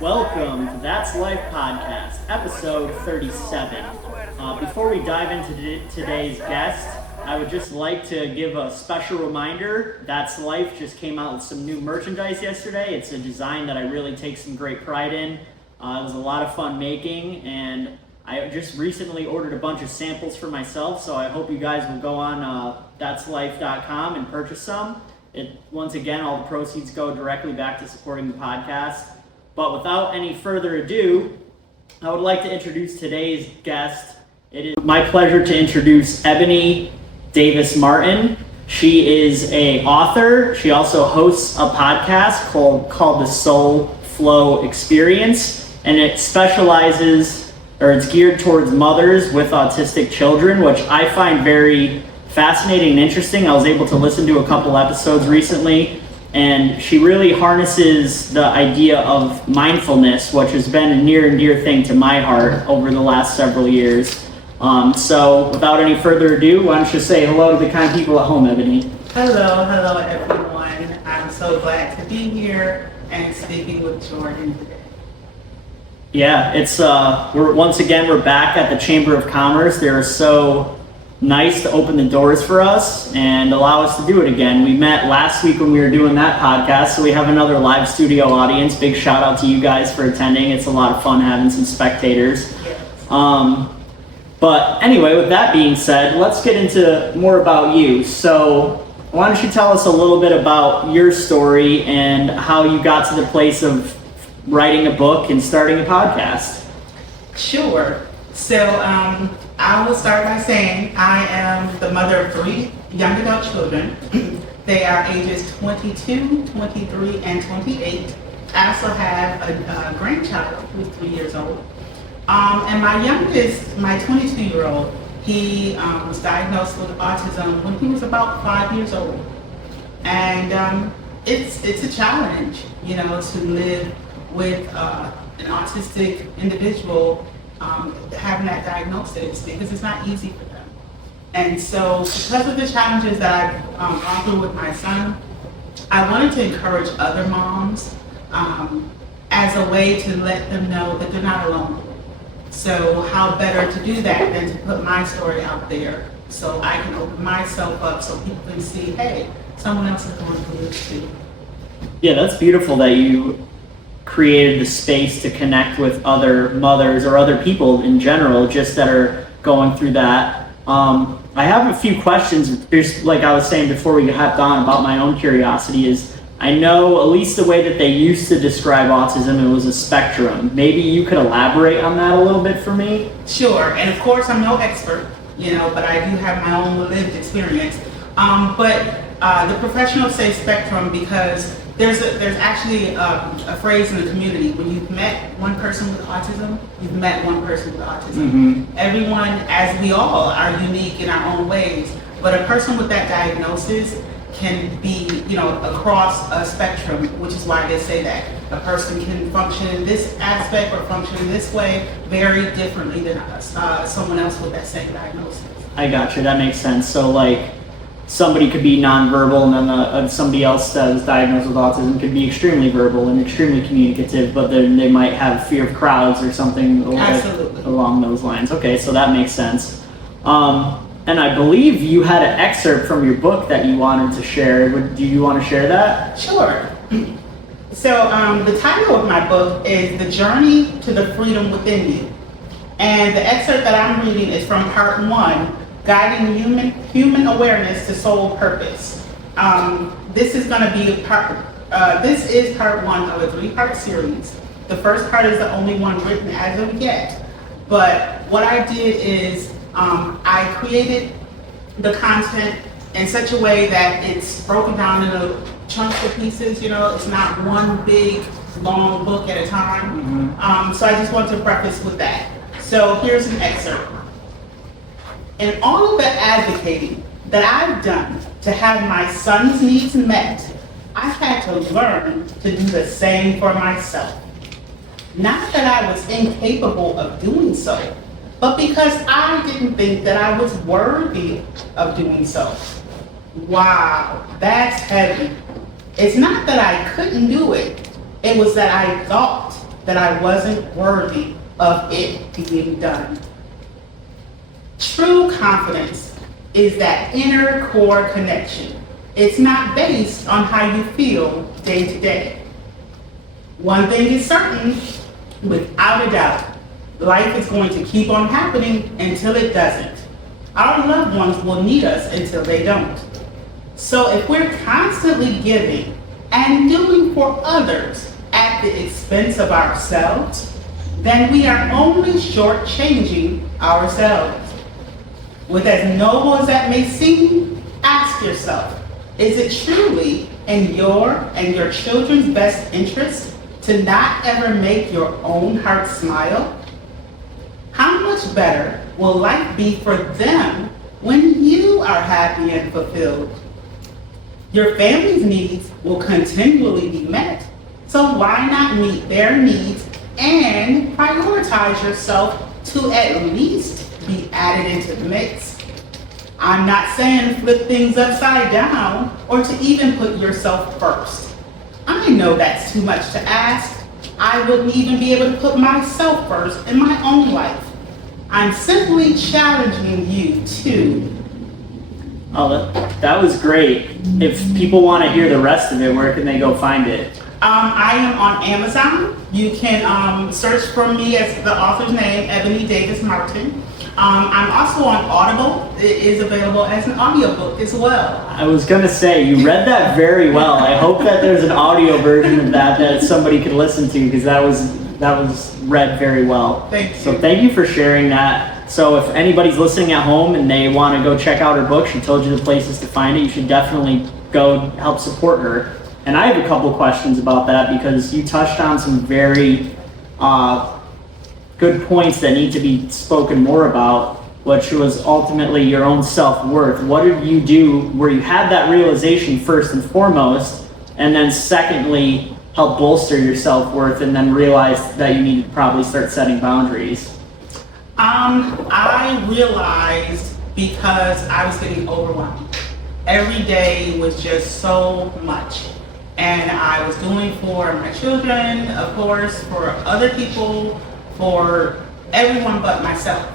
Welcome to That's Life Podcast, episode 37. Before we dive into today's guest, I would just like to give a special reminder. That's Life just came out with some new merchandise yesterday. It's a design that I really take some great pride in. It was a lot of fun making, and I just recently ordered a bunch of samples for myself, so I hope you guys will go on that'slife.com and purchase some. Once again, all the proceeds go directly back to supporting the podcast. But without any further ado, I would like to introduce today's guest. It is my pleasure to introduce Ebony Davis-Martin. She is an author. She also hosts a podcast called the SoulFlow Experience, and it's geared towards mothers with autistic children, which I find very fascinating and interesting. I was able to listen to a couple episodes recently, and she really harnesses the idea of mindfulness, which has been a near and dear thing to my heart over the last several years. So without any further ado, why don't you say hello to the kind people at home, Ebony? Hello everyone. I'm so glad to be here and speaking with Jordan today. Yeah, it's we're back at the Chamber of Commerce. They're so nice to open the doors for us and allow us to do it again. We met last week when we were doing that podcast, so we have another live studio audience. Big shout out to you guys for attending. It's a lot of fun having some spectators. Yes. But anyway, with that being said, let's get into more about you. So why don't you tell us a little bit about your story and how you got to the place of writing a book and starting a podcast? Sure. So I will start by saying I am the mother of 3 young adult children. They are ages 22, 23, and 28. I also have a grandchild who's 3 years old. And my youngest, my 22-year-old, he was diagnosed with autism when he was about 5 years old. And it's a challenge, to live with an autistic individual having that diagnosis, because it's not easy for them. And so because of the challenges that I've gone through with my son, I wanted to encourage other moms as a way to let them know that they're not alone. So how better to do that than to put my story out there so I can open myself up so people can see, hey, someone else is going through this too. Yeah, that's beautiful that you created the space to connect with other mothers or other people in general just that are going through that. I have a few questions. There's, like I was saying before we hopped on, about my own curiosity is, I know at least the way that they used to describe autism, it was a spectrum. Maybe you could elaborate on that a little bit for me? Sure, and of course I'm no expert, but I do have my own lived experience. But the professionals say spectrum because there's actually a phrase in the community: when you've met one person with autism, you've met one person with autism. Mm-hmm. Everyone, as we all, are unique in our own ways, but a person with that diagnosis can be, across a spectrum, which is why they say that a person can function in this aspect or function in this way very differently than someone else with that same diagnosis. I got you. That makes sense. So, like, somebody could be nonverbal, and then somebody else that is diagnosed with autism could be extremely verbal and extremely communicative, but then they might have fear of crowds or something along those lines. Okay, so that makes sense. And I believe you had an excerpt from your book that you wanted to share. Do you want to share that? Sure. So the title of my book is The Journey to the Freedom Within You. And the excerpt that I'm reading is from part 1, Guiding Human Awareness to Soul Purpose. This is going to be part 1 of a 3-part series. The first part is the only one written as of yet. But what I did is I created the content in such a way that it's broken down into chunks of pieces. It's not one big, long book at a time. Mm-hmm. So I just want to preface with that. So here's an excerpt. In all of the advocating that I've done to have my son's needs met, I've had to learn to do the same for myself. Not that I was incapable of doing so, but because I didn't think that I was worthy of doing so. Wow, that's heavy. It's not that I couldn't do it. It was that I thought that I wasn't worthy of it being done. True confidence is that inner core connection. It's not based on how you feel day to day. One thing is certain, without a doubt, life is going to keep on happening until it doesn't. Our loved ones will need us until they don't. So if we're constantly giving and doing for others at the expense of ourselves, then we are only shortchanging ourselves. With as noble as that may seem, ask yourself, is it truly in your and your children's best interest to not ever make your own heart smile? How much better will life be for them when you are happy and fulfilled? Your family's needs will continually be met, so why not meet their needs and prioritize yourself to at least be added into the mix? I'm not saying flip things upside down or to even put yourself first. I know that's too much to ask. I wouldn't even be able to put myself first in my own life. I'm simply challenging you to. Oh, that was great. If people want to hear the rest of it, where can they go find it? I am on Amazon. You can search for me as the author's name, Ebony Davis-Martin. I'm also on Audible. It is available as an audiobook as well. I was going to say, you read that very well. I hope that there's an audio version of that somebody could listen to, because that was read very well. Thank you. So thank you for sharing that. So if anybody's listening at home and they want to go check out her book, she told you the places to find it, you should definitely go help support her. And I have a couple questions about that, because you touched on some very good points that need to be spoken more about, which was ultimately your own self-worth. What did you do where you had that realization first and foremost, and then secondly, help bolster your self-worth, and then realize that you need to probably start setting boundaries? I realized because I was getting overwhelmed. Every day was just so much. And I was doing for my children, of course, for other people, for everyone but myself.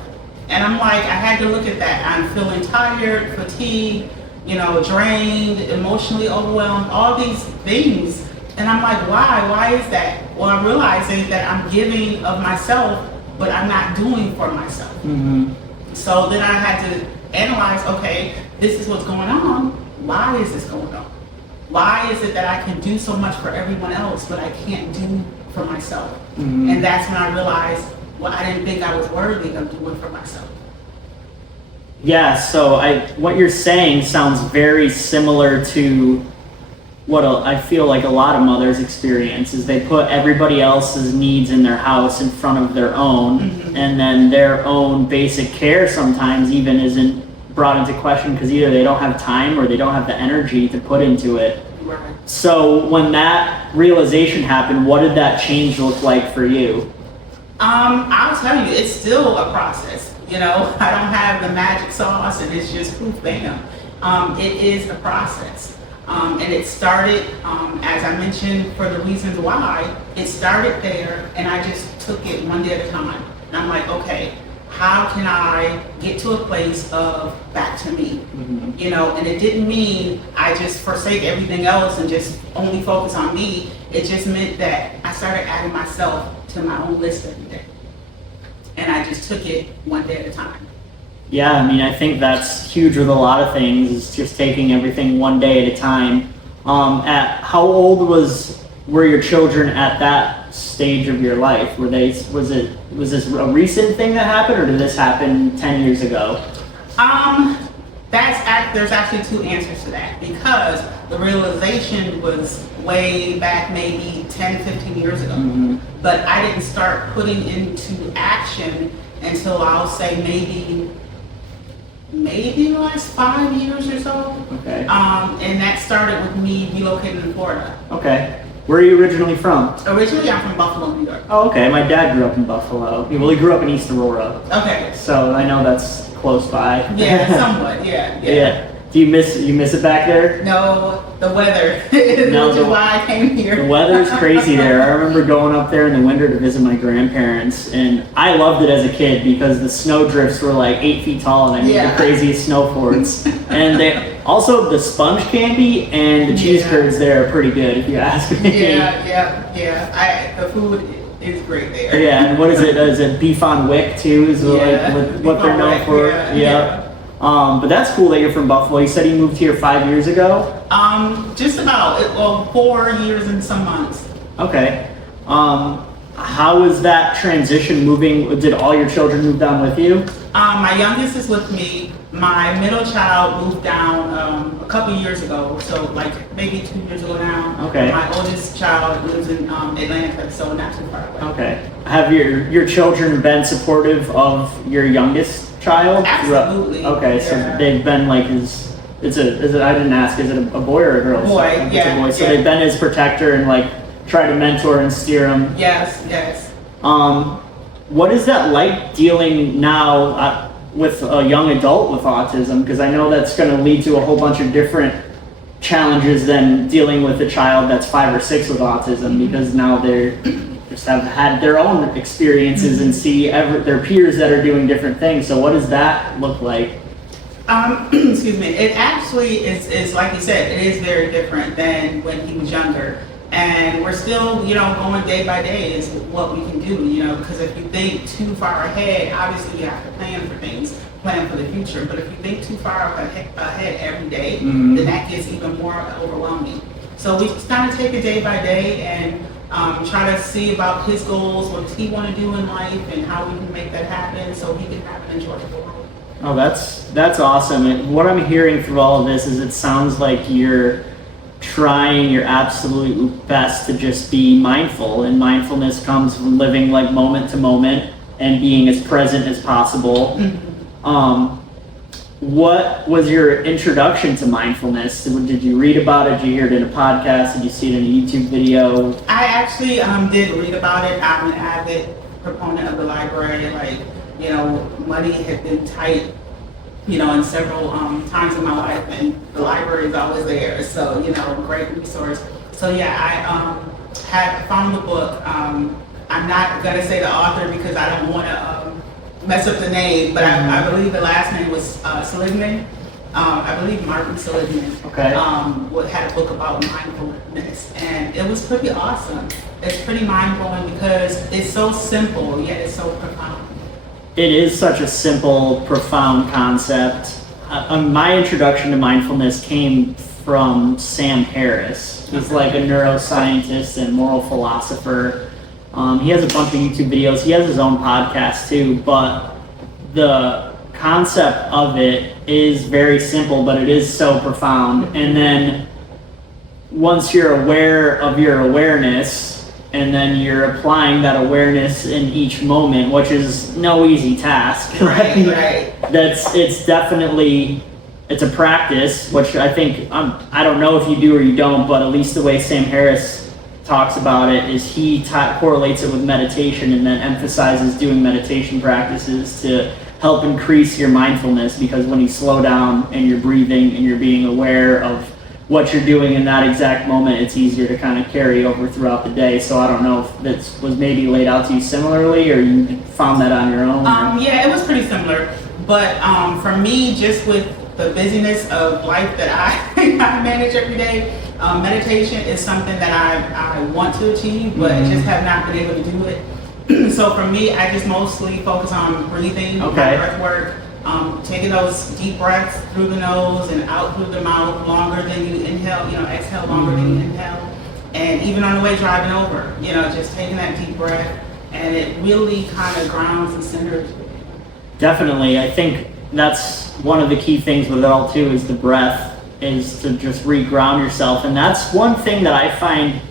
And I'm like, I had to look at that. I'm feeling tired, fatigued, drained, emotionally overwhelmed, all these things. And I'm like, why? Why is that? Well, I'm realizing that I'm giving of myself, but I'm not doing for myself. Mm-hmm. So then I had to analyze, okay, this is what's going on. Why is this going on? Why is it that I can do so much for everyone else, but I can't do for myself? Mm-hmm. And that's when I realized, well, I didn't think I was worthy of doing for myself. Yeah, so what you're saying sounds very similar to what I feel like a lot of mothers experience, is they put everybody else's needs in their house in front of their own, Mm-hmm. and then their own basic care sometimes even isn't brought into question, because either they don't have time or they don't have the energy to put into it. Right. So when that realization happened, what did that change look like for you? I'll tell you, it's still a process. I don't have the magic sauce and it's just poof, bam. It is a process. And it started, as I mentioned, for the reasons why, it started there, and I just took it one day at a time. And I'm like, okay, how can I get to a place of back to me? Mm-hmm. And it didn't mean I just forsake everything else and just only focus on me. It just meant that I started adding myself to my own list every day. And I just took it one day at a time. Yeah, I think that's huge with a lot of things, is just taking everything one day at a time. At how old were your children at that stage of your life? Was this a recent thing that happened, or did this happen 10 years ago? There's actually two answers to that, because the realization was way back maybe 10, 15 years ago. Mm-hmm. But I didn't start putting into action until I'll say maybe the last 5 years or so. Okay. And that started with me relocating to Florida. Okay. Where are you originally from? Originally, I'm from Buffalo, New York. Oh, okay. My dad grew up in Buffalo. Well, he grew up in East Aurora. Okay. So I know that's close by. Yeah, somewhat. Yeah. Yeah. Do you miss it back there? No, the weather, which is why I came here. The weather's crazy there. I remember going up there in the winter to visit my grandparents, and I loved it as a kid because the snow drifts were like 8 feet tall, and I made the craziest snow forts. And they also, the sponge candy and the cheese curds there are pretty good, if you ask me. Yeah. The food is great there. Yeah, and what is it? Is it beef on wick too? Is what they're known for? Yeah. But that's cool that you're from Buffalo. You said you moved here 5 years ago? Just about 4 years and some months. Okay. How was that transition moving? Did all your children move down with you? My youngest is with me. My middle child moved down a couple years ago, so like maybe 2 years ago now. Okay. My oldest child lives in Atlanta, so not too far away. Okay. Have your children been supportive of your youngest child? Absolutely. Okay, so they've been like is it I didn't ask, is it a boy or a girl? Boy, It's a boy. So they've been his protector and like try to mentor and steer him. Yes. What is that like dealing now with a young adult with autism? Because I know that's going to lead to a whole bunch of different challenges than dealing with a child that's 5 or 6 with autism, because now they're just have had their own experiences and see their peers that are doing different things. So what does that look like? Excuse me. It actually is like you said, it is very different than when he was younger. And we're still, going day by day is what we can do, because if you think too far ahead, obviously you have to plan for things, plan for the future. But if you think too far ahead every day, then that gets even more overwhelming. So we just kind of take it day by day and try to see about his goals, what does he want to do in life, and how we can make that happen so he can have an enjoyable life. Oh, that's awesome. And what I'm hearing through all of this is it sounds like you're trying your absolute best to just be mindful, and mindfulness comes from living like moment to moment and being as present as possible. What was your introduction to mindfulness? Did you read about it? Did you hear it in a podcast? Did you see it in a YouTube video? I actually did read about it. I'm an avid proponent of the library. Money had been tight, in several times in my life, and the library is always there. So, great resource. So yeah, I had found the book. I'm not gonna say the author because I don't want to mess up the name, but I believe the last name was Seligman. I believe Martin Seligman. Okay. Had a book about mindfulness, and it was pretty awesome. It's pretty mind-blowing because it's so simple yet it's so profound. It is such a simple, profound concept. My introduction to mindfulness came from Sam Harris. He's like a neuroscientist and moral philosopher. He has a bunch of YouTube videos. He has his own podcast too, but the concept of it is very simple, but it is so profound. And then once you're aware of your awareness, and then you're applying that awareness in each moment, which is no easy task. Right. It's a practice, which I think, I don't know if you do or you don't, but at least the way Sam Harris talks about it is he correlates it with meditation and then emphasizes doing meditation practices to help increase your mindfulness, because when you slow down and you're breathing and you're being aware of what you're doing in that exact moment, it's easier to kind of carry over throughout the day. So I don't know if that was maybe laid out to you similarly, or you found that on your own? Yeah, it was pretty similar. But for me, just with the busyness of life that I manage every day, meditation is something that I want to achieve, but just have not been able to do it. So for me, I just mostly focus on breathing, breath work, taking those deep breaths through the nose and out through the mouth longer than you inhale, exhale longer than you inhale. And even on the way driving over, just taking that deep breath, and it really kind of grounds and centers you. Definitely. I think that's one of the key things with it all too, is the breath, is to just re-ground yourself. And that's one thing that I find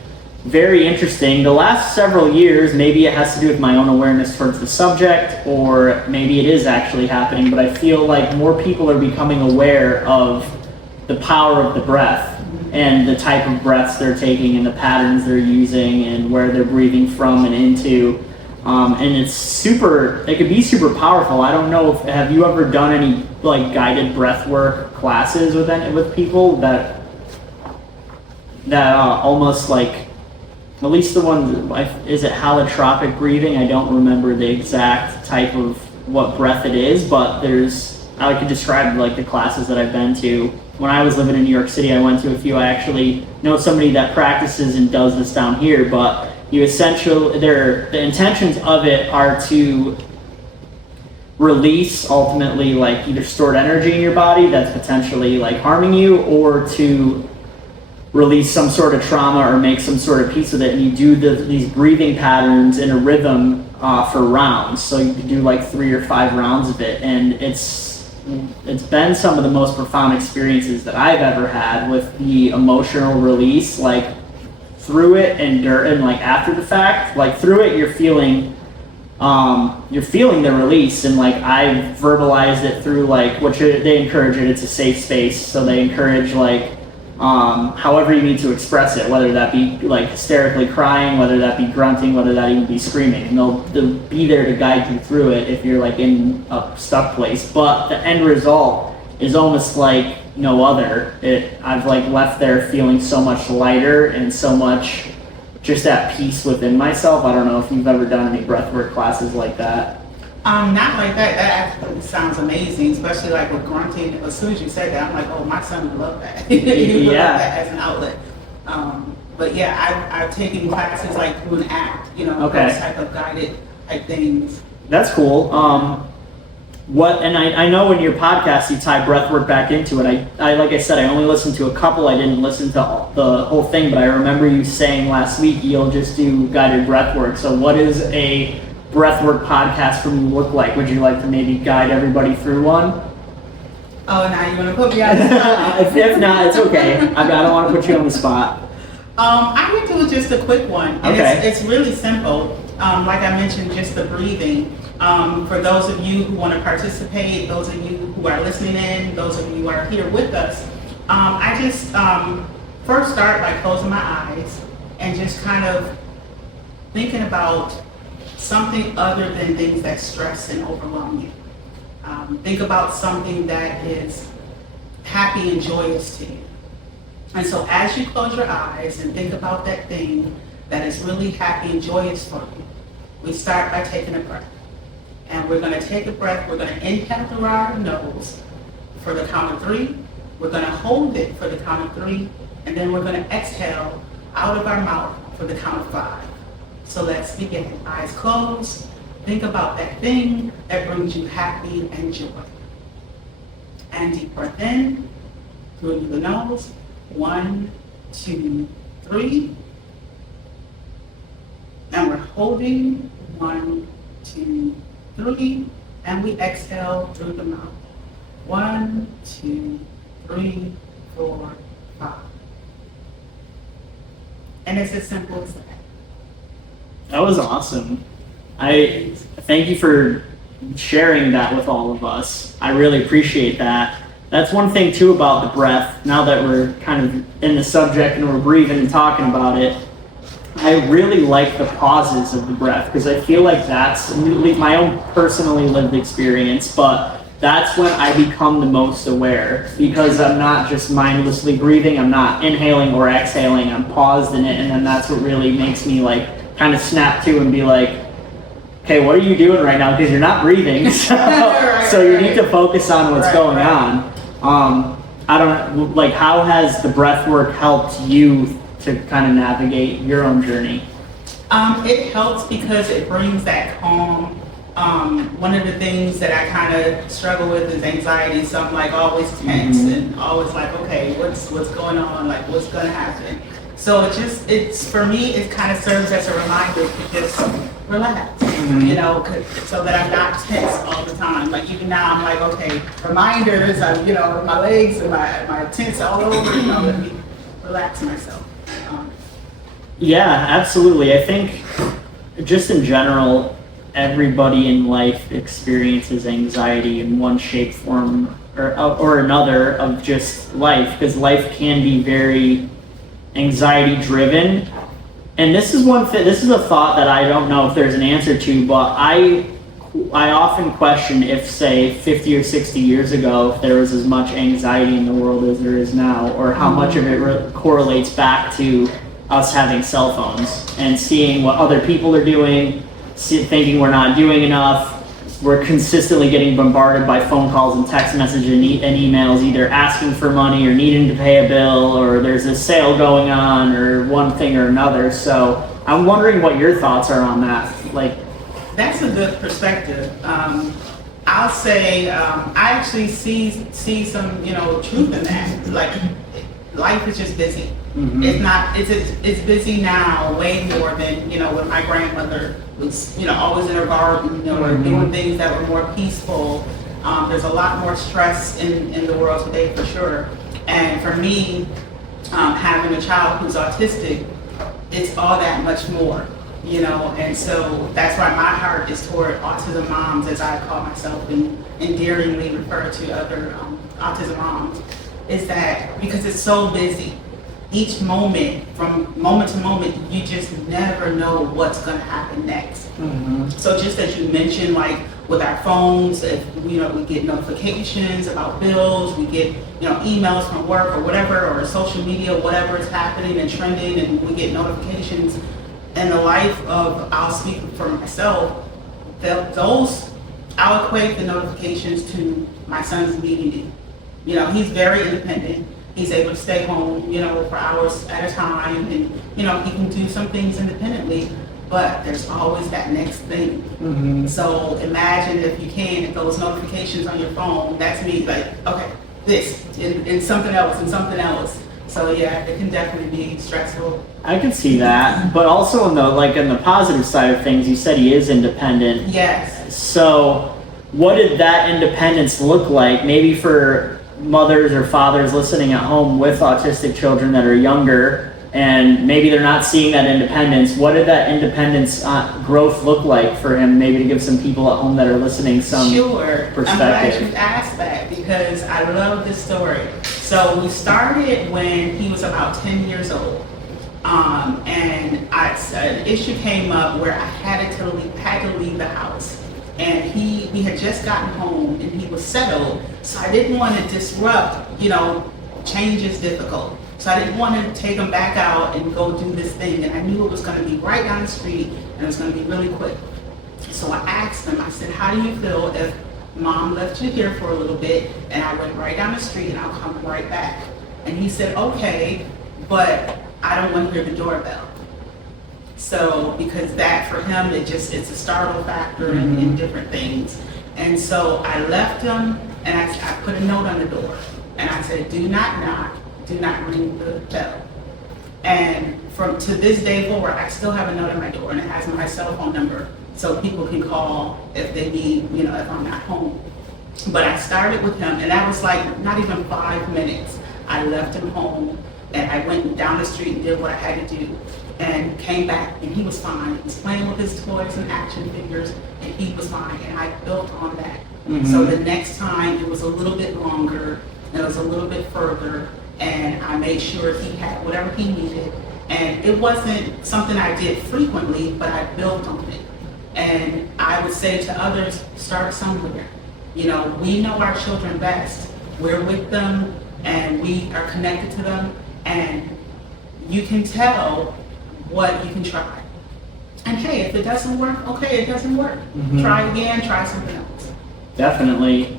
very interesting. The last several years, maybe it has to do with my own awareness towards the subject, or maybe it is actually happening, but I feel like more people are becoming aware of the power of the breath and the type of breaths they're taking and the patterns they're using and where they're breathing from and into. And it can be super powerful. I don't know have you ever done any like guided breath work classes with people that almost like, at least the one, is it holotropic breathing? I don't remember the exact type of what breath it is, but I could describe like the classes that I've been to. When I was living in New York City, I went to a few. I actually know somebody that practices and does this down here, but the intentions of it are to release ultimately like either stored energy in your body that's potentially like harming you, or to release some sort of trauma or make some sort of peace with it. And you do these breathing patterns in a rhythm for rounds. So you can do like 3 or 5 rounds of it, and it's been some of the most profound experiences that I've ever had with the emotional release, like through it and like after the fact. Like through it, you're feeling the release, and like I've verbalized it through like they encourage it. It's a safe space, so they encourage like however you need to express it, whether that be like hysterically crying, whether that be grunting, whether that even be screaming, and they'll be there to guide you through it if you're like in a stuck place. But the end result is almost like no other. I've like left there feeling so much lighter and so much just at peace within myself. I don't know if you've ever done any breathwork classes like that. Not like that. That actually sounds amazing, especially like with grunting. As soon as you said that, I'm like, oh, my son would love that. He would love that as an outlet. But yeah, I've taken classes like through an app, those type of guided type things. That's cool. And I know in your podcast you tie breathwork back into it. I like I said, I only listened to a couple. I didn't listen to the whole thing, but I remember you saying last week you'll just do guided breathwork. So what is a breathwork podcast from you look like? Would you like to maybe guide everybody through one? Oh, now you want to put me on the spot? If not, it's okay. I don't want to put you on the spot. I can do just a quick one. And okay. It's really simple. Like I mentioned, just the breathing. For those of you who want to participate, those of you who are listening in, those of you who are here with us, I just first start by closing my eyes and just kind of thinking about something other than things that stress and overwhelm you. Think about something that is happy and joyous to you. And so as you close your eyes and think about that thing that is really happy and joyous for you, we start by taking a breath. And we're going to take a breath. We're going to inhale through our nose for the count of 3. We're going to hold it for the count of 3. And then we're going to exhale out of our mouth for the count of 5. So let's begin. Eyes closed. Think about that thing that brings you happy and joy. And deep breath in through the nose. 1, 2, 3. And we're holding 1, 2, 3. And we exhale through the mouth. 1, 2, 3, 4, 5. And it's as simple as that. That was awesome. I thank you for sharing that with all of us. I really appreciate that. That's one thing too about the breath. Now that we're kind of in the subject and we're breathing and talking about it, I really like the pauses of the breath, because I feel like that's my own personally lived experience, but that's when I become the most aware, because I'm not just mindlessly breathing, I'm not inhaling or exhaling, I'm paused in it, and then that's what really makes me like kind of snap to and be like, okay, what are you doing right now? Because you're not breathing, so you need to focus on what's going on. I don't know, like, how has the breath work helped you to kind of navigate your own journey? It helps because it brings that calm. One of the things that I kind of struggle with is anxiety, so I'm like always tense and always like, okay, what's going on? Like, what's going to happen? So it's for me, it kind of serves as a reminder to just relax, so that I'm not tense all the time. Like even now, I'm like, okay, reminders, my legs and my tense all over, let me relax myself. Yeah, absolutely. I think just in general, everybody in life experiences anxiety in one shape, form, or another of just life, because life can be very anxiety driven. And this is a thought that I don't know if there's an answer to, but I I often question if, say, 50 or 60 years ago, if there was as much anxiety in the world as there is now, or how much of it correlates back to us having cell phones and seeing what other people are doing, thinking we're not doing enough. We're consistently getting bombarded by phone calls and text messages and emails, either asking for money or needing to pay a bill, or there's a sale going on, or one thing or another. So I'm wondering what your thoughts are on that. Like, that's a good perspective. I'll say I actually see some truth in that. Like, life is just busy. Mm-hmm. It's busy now way more than when my grandmother was always in her garden or Mm-hmm. doing things that were more peaceful. There's a lot more stress in the world today for sure. And for me, having a child who's autistic, it's all that much more. And so that's why my heart is toward autism moms, as I call myself and endearingly refer to other autism moms, is that because it's so busy, each moment, from moment to moment, you just never know what's going to happen next. Mm-hmm. So just as you mentioned, like with our phones, if we get notifications about bills, we get emails from work or whatever, or social media, whatever is happening and trending, and we get notifications. In the life of, I'll speak for myself, those, I'll equate the notifications to my son's needing me. He's very independent. He's able to stay home, for hours at a time, and he can do some things independently. But there's always that next thing. Mm-hmm. So imagine if those notifications on your phone, that's me, like, okay, this and something else and something else. So yeah, it can definitely be stressful. I can see that, but also on the positive side of things, you said he is independent. Yes. So what did that independence look like? Maybe for mothers or fathers listening at home with autistic children that are younger, and maybe they're not seeing that independence. What did that independence growth look like for him? Maybe to give some people at home that are listening some perspective. I'm glad you asked that because I love this story. So we started when he was about 10 years old. And an issue came up where I had to leave the house. And we had just gotten home and he was settled. So I didn't want to disrupt, change is difficult. So I didn't want to take him back out and go do this thing. And I knew it was going to be right down the street and it was going to be really quick. So I asked him, I said, how do you feel if Mom left you here for a little bit and I went right down the street and I'll come right back? And he said, okay, but I don't want to hear the doorbell. So, because that for him, it's a startle factor in different things. And so I left him and I put a note on the door and I said, do not knock, do not ring the bell. And to this day forward, I still have a note on my door and it has my cell phone number so people can call if they need, if I'm not home. But I started with him and that was like not even 5 minutes. I left him home and I went down the street and did what I had to do. And came back and he was fine. He was playing with his toys and action figures and he was fine. And I built on that. Mm-hmm. So the next time it was a little bit longer, it was a little bit further, and I made sure he had whatever he needed. And it wasn't something I did frequently, but I built on it. And I would say to others, start somewhere. We know our children best. We're with them and we are connected to them, and you can tell what you can try. And hey, if it doesn't work, okay, it doesn't work. Mm-hmm. Try again, try something else. Definitely.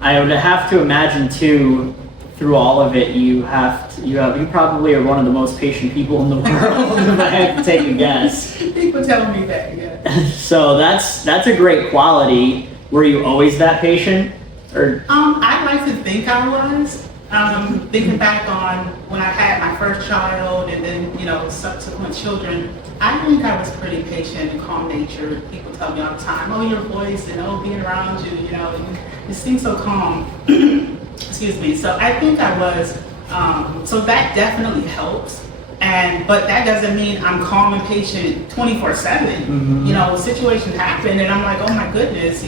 I would have to imagine too, through all of it, you probably are one of the most patient people in the world, if I had to take a guess. People tell me that, yeah. So that's a great quality. Were you always that patient? Or I like to think I was. Thinking back on when I had my first child and then, subsequent children, I think I was pretty patient and calm-natured. People tell me all the time, oh, your voice and being around you, you seem so calm. Excuse me. So I think I was, so that definitely helps. But that doesn't mean I'm calm and patient 24/7. Mm-hmm. Situations happen and I'm like, oh my goodness,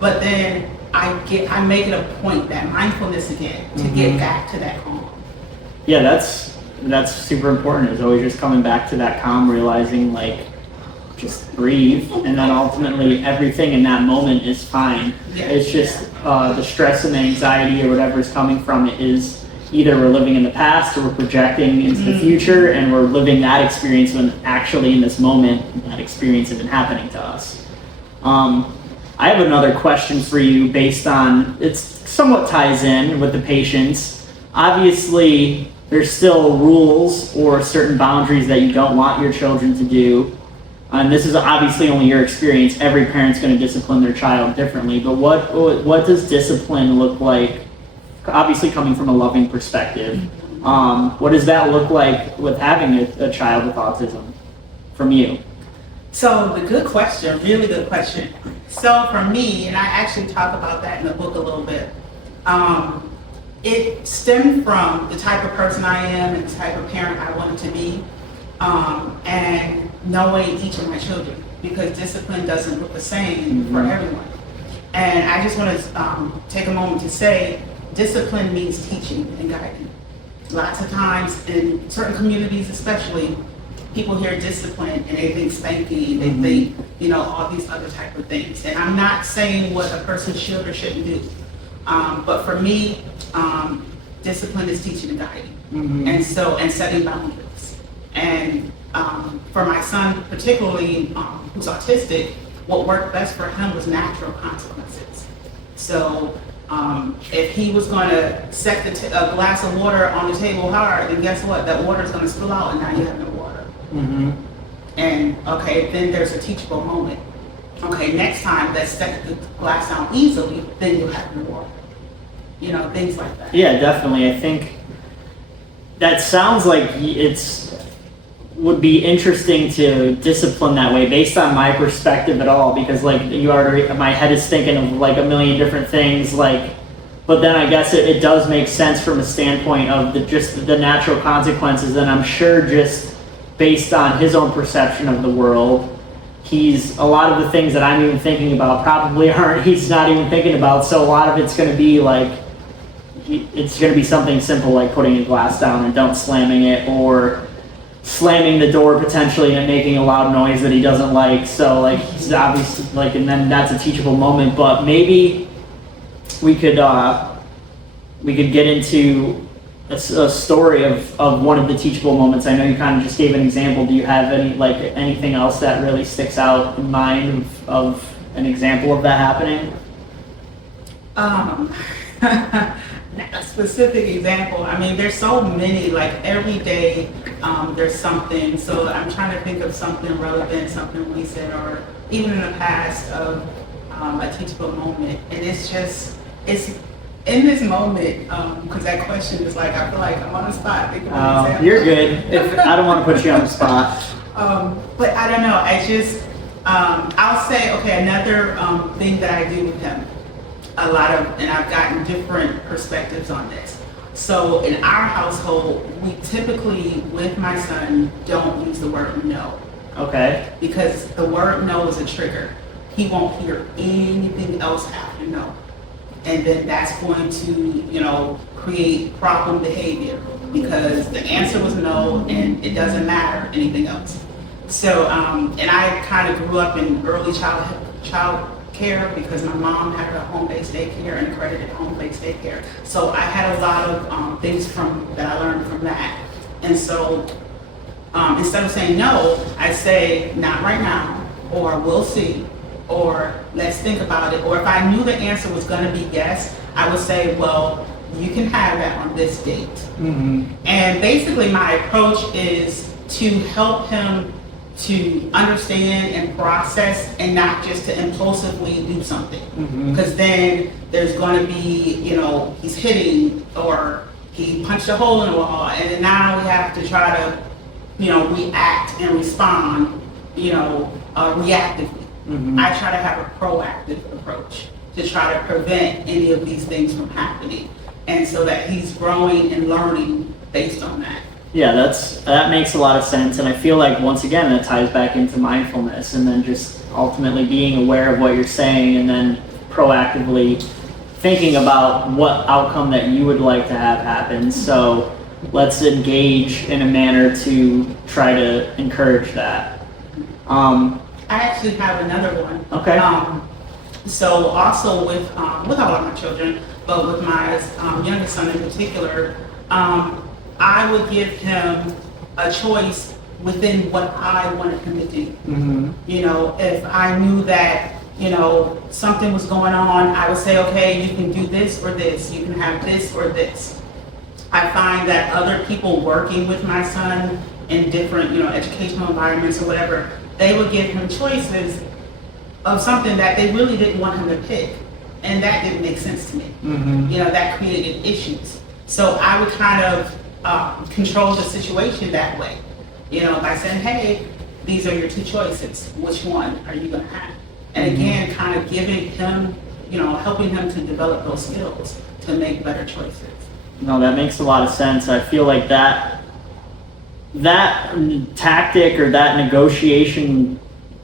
but then I make it a point, that mindfulness again, to get back to that calm. Yeah, that's super important. It's always just coming back to that calm, realizing like just breathe, and then ultimately everything in that moment is fine. It's just the stress and the anxiety or whatever is coming from it is either we're living in the past or we're projecting into the future, and we're living that experience when actually in this moment that experience isn't happening to us. I have another question for you based on, it somewhat ties in with the patients. Obviously, there's still rules or certain boundaries that you don't want your children to do. And this is obviously only your experience. Every parent's going to discipline their child differently. But what does discipline look like, obviously coming from a loving perspective? What does that look like with having a child with autism from you? So the good question, really good question. So for me, and I actually talk about that in the book a little bit, it stemmed from the type of person I am and the type of parent I wanted to be, and knowing each of my children, because discipline doesn't look the same for everyone. And I just want to take a moment to say, discipline means teaching and guiding. Lots of times in certain communities especially, people hear discipline and they think spanking, they think, all these other type of things. And I'm not saying what a person should or shouldn't do. But for me, discipline is teaching and guiding. And setting boundaries. And for my son particularly, who's autistic, what worked best for him was natural consequences. So if he was going to set a glass of water on the table hard, then guess what? That water is going to spill out and now you have no water. And then there's a teachable moment. Okay, next time let's set the glass down easily, then you'll have no water. Things like that. Yeah, definitely. I think that sounds like would be interesting to discipline that way based on my perspective at all, because my head is thinking of like a million different things, but then I guess it does make sense from a standpoint of the natural consequences, and I'm sure just based on his own perception of the world, a lot of the things that I'm even thinking about probably he's not even thinking about, so a lot of it's going to be it's going to be something simple like putting a glass down and don't slamming it, or slamming the door potentially and making a loud noise that he doesn't like. So he's obviously and then that's a teachable moment. But maybe we could get into a story of one of the teachable moments. I know you kind of just gave an example. Do you have anything else that really sticks out in mind of an example of that happening? A specific example. I mean, there's so many. Every day, there's something. So I'm trying to think of something relevant, something we said, or even in the past of a teachable moment. And it's in this moment, because that question is I feel like I'm on the spot. Think of an example. You're good. I don't want to put you on the spot. But I don't know. I'll say, another thing that I do with him. And I've gotten different perspectives on this. So in our household, we typically, with my son, don't use the word no. Okay. Because the word no is a trigger. He won't hear anything else after no. And then that's going to, create problem behavior, because the answer was no and it doesn't matter anything else. So, and I kind of grew up in early child care because my mom had a home-based daycare and accredited home-based daycare. So I had a lot of things that I learned from that. And so instead of saying no, I say not right now, or we'll see, or let's think about it. Or if I knew the answer was going to be yes, I would say, well, you can have that on this date. And basically my approach is to help him to understand and process, and not just to impulsively do something. Because then there's going to be, he's hitting, or he punched a hole in the wall, and then now we have to try to, react and respond, reactively. I try to have a proactive approach to try to prevent any of these things from happening, and so that he's growing and learning based on that. Yeah, that makes a lot of sense, and I feel like once again that ties back into mindfulness, and then just ultimately being aware of what you're saying, and then proactively thinking about what outcome that you would like to have happen. So let's engage in a manner to try to encourage that. I actually have another one. Okay. So also with all of my children, but with my youngest son in particular, I would give him a choice within what I wanted him to do. Mm-hmm. You know, if I knew that, you know, something was going on, I would say, okay, you can do this or this, you can have this or this. I find that other people working with my son in different, you know, educational environments or whatever, they would give him choices of something that they really didn't want him to pick. And that didn't make sense to me. Mm-hmm. You know, that created issues. So I would kind of control the situation that way. You know, by saying, hey, these are your two choices. Which one are you going to have? And again, kind of giving him, you know, helping him to develop those skills to make better choices. No, that makes a lot of sense. I feel like that tactic or that negotiation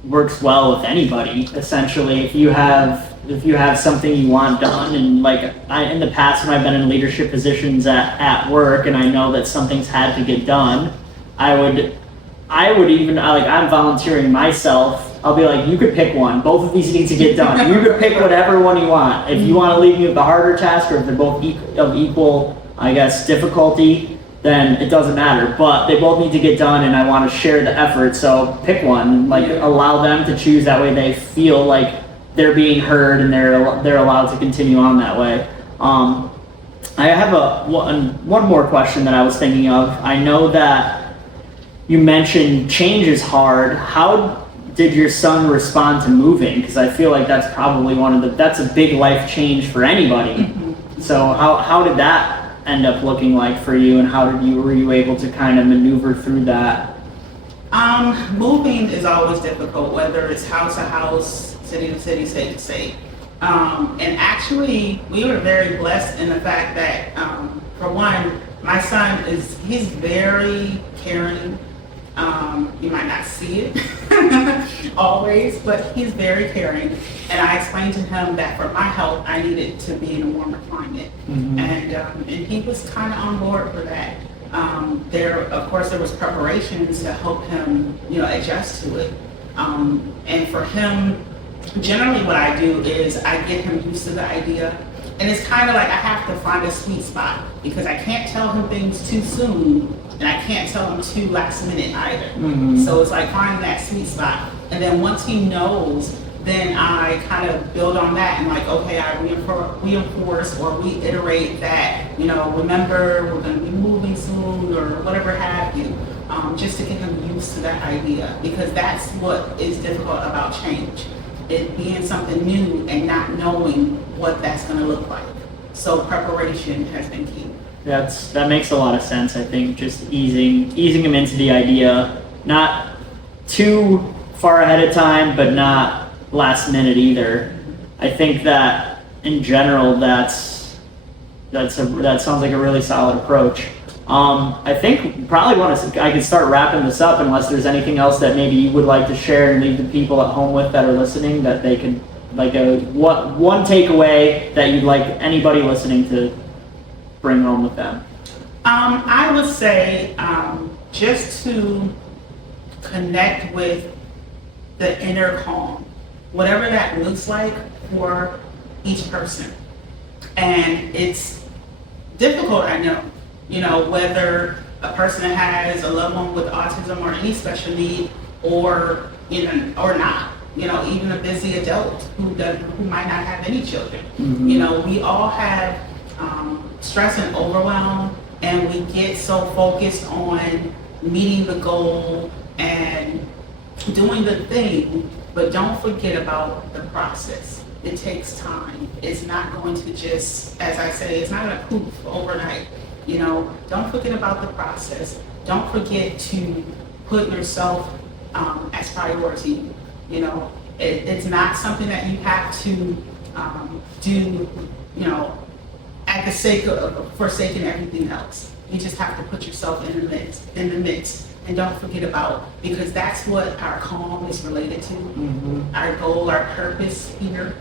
works well with anybody. Essentially, if you have something you want done, and like in the past when I've been in leadership positions at work, and I know that something's had to get done, I would even like I'm volunteering myself. I'll be like, you could pick one. Both of these need to get done. You could pick whatever one you want. If you want to leave me with the harder task, or if they're both of equal, I guess, difficulty, then it doesn't matter. But they both need to get done, and I want to share the effort. So pick one. Like allow them to choose. That way, they feel like they're being heard, and they're allowed to continue on that way. I have one more question that I was thinking of. I know that you mentioned change is hard. How did your son respond to moving? Because I feel like that's probably that's a big life change for anybody. Mm-hmm. So how did that end up looking like for you, and were you able to kind of maneuver through that? Moving is always difficult, whether it's house to house, city to city, state to state. And actually, we were very blessed in the fact that, for one, my son he's very caring. You might not see it always, but he's very caring. And I explained to him that for my health, I needed to be in a warmer climate. Mm-hmm. And he was kind of on board for that. Of course, there was preparations to help him, you know, adjust to it. And for him, generally what I do is I get him used to the idea. And it's kind of like I have to find a sweet spot, because I can't tell him things too soon, and I can't tell him too last minute either. Mm-hmm. So it's like finding that sweet spot. And then once he knows, then I kind of build on that and like, okay, I reinforce or reiterate that, you know, remember, we're going to be moving soon or whatever have you, just to get him used to that idea, because that's what is difficult about change. It being something new and not knowing what that's going to look like. So preparation has been key. That makes a lot of sense. I think just easing him into the idea, not too far ahead of time, but not last minute either. I think that in general, that sounds like a really solid approach. I think I could start wrapping this up, unless there's anything else that maybe you would like to share and leave the people at home with that are listening, that they could, like one takeaway that you'd like anybody listening to bring home with them. I would say just to connect with the inner calm, whatever that looks like for each person. And it's difficult, I know. You know, whether a person has a loved one with autism or any special need, or not. You know, even a busy adult who might not have any children. Mm-hmm. You know, we all have stress and overwhelm, and we get so focused on meeting the goal and doing the thing, but don't forget about the process. It takes time. It's not going to just, as I say, it's not going to poof overnight. You know, don't forget about the process. Don't forget to put yourself as priority. You know, it's not something that you have to do, you know, at the sake of forsaking everything else. You just have to put yourself in the mix, and don't forget about, because that's what our calm is related to. Mm-hmm. Our goal, our purpose here.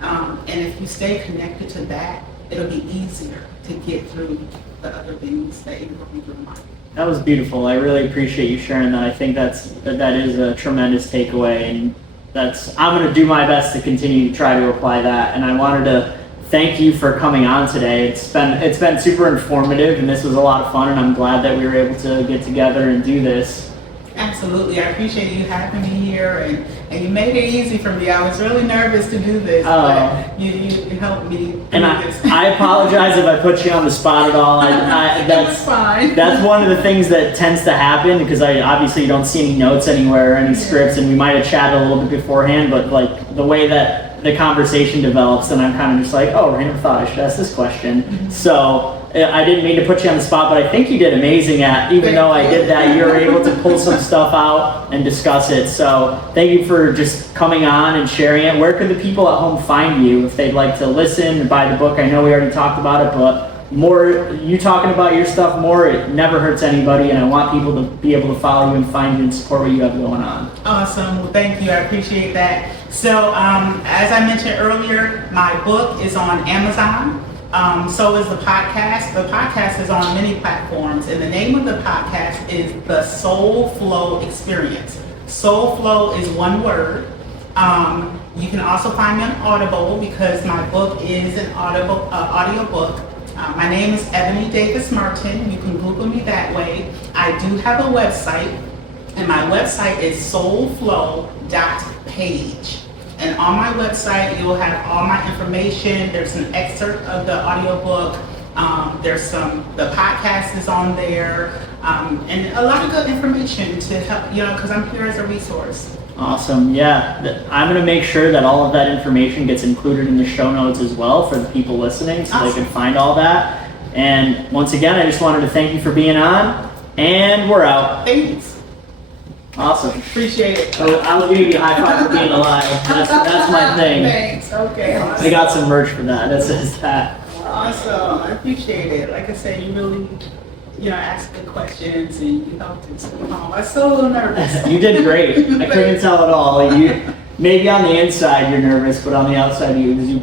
And if you stay connected to that, it'll be easier to get through the other things that you're going through in life. That was beautiful. I really appreciate you sharing that. I think that is a tremendous takeaway, and I'm going to do my best to continue to try to apply that. And I wanted to thank you for coming on today. It's been super informative, and this was a lot of fun, and I'm glad that we were able to get together and do this. Absolutely. I appreciate you having me here, and you made it easy for me. I was really nervous to do this, but you helped me. And I apologize if I put you on the spot at all. That's fine. That's one of the things that tends to happen, because I obviously don't see any notes anywhere or any scripts, and we might have chatted a little bit beforehand, but like the way that the conversation develops, and I'm kind of just like, oh, random thought, I should ask this question. Mm-hmm. So I didn't mean to put you on the spot, but I think you did amazing at, even though I did that, you were able to pull some stuff out and discuss it. So thank you for just coming on and sharing it. Where could the people at home find you if they'd like to listen and buy the book? I know we already talked about it, but more, you talking about your stuff more, it never hurts anybody, and I want people to be able to follow you and find you and support what you have going on. Awesome. Well, thank you. I appreciate that. So as I mentioned earlier, my book is on Amazon. So is the podcast. The podcast is on many platforms, and the name of the podcast is the SoulFlow Experience. SoulFlow is one word. You can also find me on Audible, because my book is an audio book. My name is Ebony Davis-Martin. You can Google me that way. I do have a website, and my website is soulflow.page. And on my website, you'll have all my information. There's an excerpt of the audiobook. The podcast is on there, and a lot of good information to help, because I'm here as a resource. Awesome. Yeah, I'm going to make sure that all of that information gets included in the show notes as well for the people listening, so They can find all that. And once again, I just wanted to thank you for being on, and we're out. Thanks. Awesome. Appreciate it. So I'll give you a high five for being alive. That's my thing. Thanks. Okay. Awesome. I got some merch for that. That says that. Awesome. I appreciate it. Like I said, you really, ask good questions, and you helped us. I was so a little nervous. You did great. I couldn't tell at all. Maybe on the inside you're nervous, but on the outside you